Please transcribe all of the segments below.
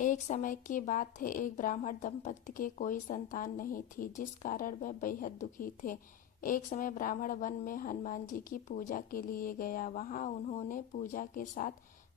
एक समय की बात है, एक ब्राह्मण दंपत्ति के कोई संतान नहीं थी, जिस कारण वह बेहद दुखी थे। एक समय ब्राह्मण वन में हनुमान जी की पूजा के लिए गया। वहां उन्होंने पूजा के साथ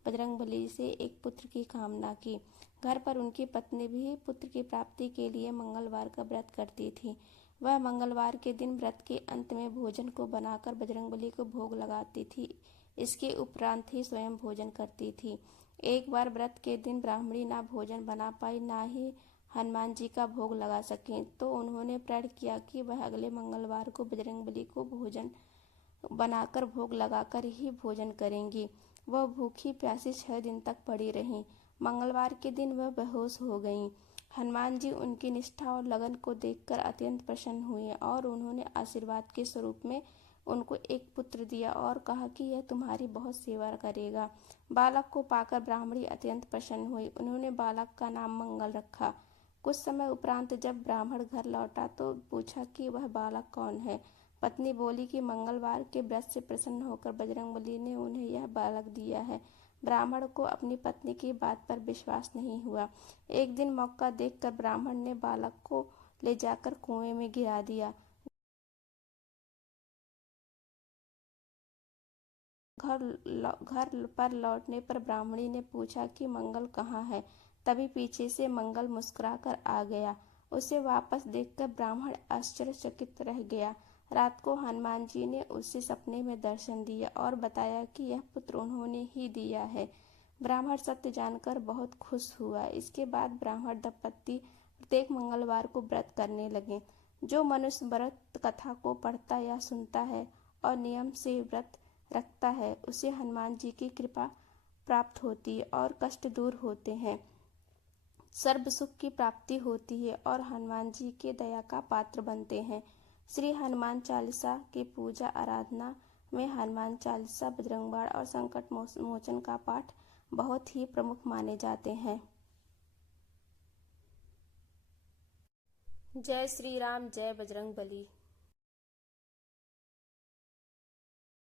बजरंगबली से एक पुत्र की कामना की। घर पर उनकी पत्नी भी पुत्र की प्राप्ति के लिए मंगलवार का व्रत करती थी। वह मंगलवार के दिन व्रत के अंत में भोजन को बनाकर बजरंगबली को भोग लगाती थी। इसके उपरांत ही स्वयं भोजन करती थी। एक बार व्रत के दिन ब्राह्मणी ना भोजन बना पाई, ना ही हनुमान जी का भोग लगा सकें, तो उन्होंने प्रण किया कि वह अगले मंगलवार को बजरंगबली को भोजन बनाकर भोग लगाकर ही भोजन करेंगी। वह भूखी प्यासी 6 दिन तक पड़ी रहीं। मंगलवार के दिन वह बेहोश हो गईं। हनुमान जी उनकी निष्ठा और लगन को देखकर अत्यंत प्रसन्न हुए और उन्होंने आशीर्वाद के स्वरूप में उनको एक पुत्र दिया और कहा कि यह तुम्हारी बहुत सेवा करेगा। बालक को पाकर ब्राह्मणी अत्यंत प्रसन्न हुई। उन्होंने बालक का नाम मंगल रखा। कुछ समय उपरांत जब ब्राह्मण घर लौटा तो पूछा कि वह बालक कौन है। पत्नी बोली कि मंगलवार के व्रत से प्रसन्न होकर बजरंगबली ने उन्हें यह बालक दिया है। ब्राह्मण को अपनी पत्नी की बात पर विश्वास नहीं हुआ। एक दिन मौका देखकर ब्राह्मण ने बालक को ले जाकर कुएं में गिरा दिया। घर पर लौटने पर ब्राह्मणी ने पूछा कि मंगल कहाँ है। तभी पीछे से मंगल मुस्कुराकर आ गया। उसे वापस देखकर ब्राह्मण आश्चर्यचकित रह गया। रात को हनुमान जी ने उसे सपने में दर्शन दिया और बताया कि यह पुत्र उन्होंने ही दिया है। ब्राह्मण सत्य जानकर बहुत खुश हुआ। इसके बाद ब्राह्मण दंपत्ति प्रत्येक मंगलवार को व्रत करने लगे। जो मनुष्य व्रत कथा को पढ़ता या सुनता है और नियम से व्रत रखता है, उसे हनुमान जी की कृपा प्राप्त होती है और कष्ट दूर होते हैं, सर्व सुख की प्राप्ति होती है और हनुमान जी के दया का पात्र बनते हैं। श्री हनुमान चालीसा की पूजा आराधना में हनुमान चालीसा, बजरंग बाण और संकट मोचन का पाठ बहुत ही प्रमुख माने जाते हैं। जय श्री राम, जय बजरंग बली।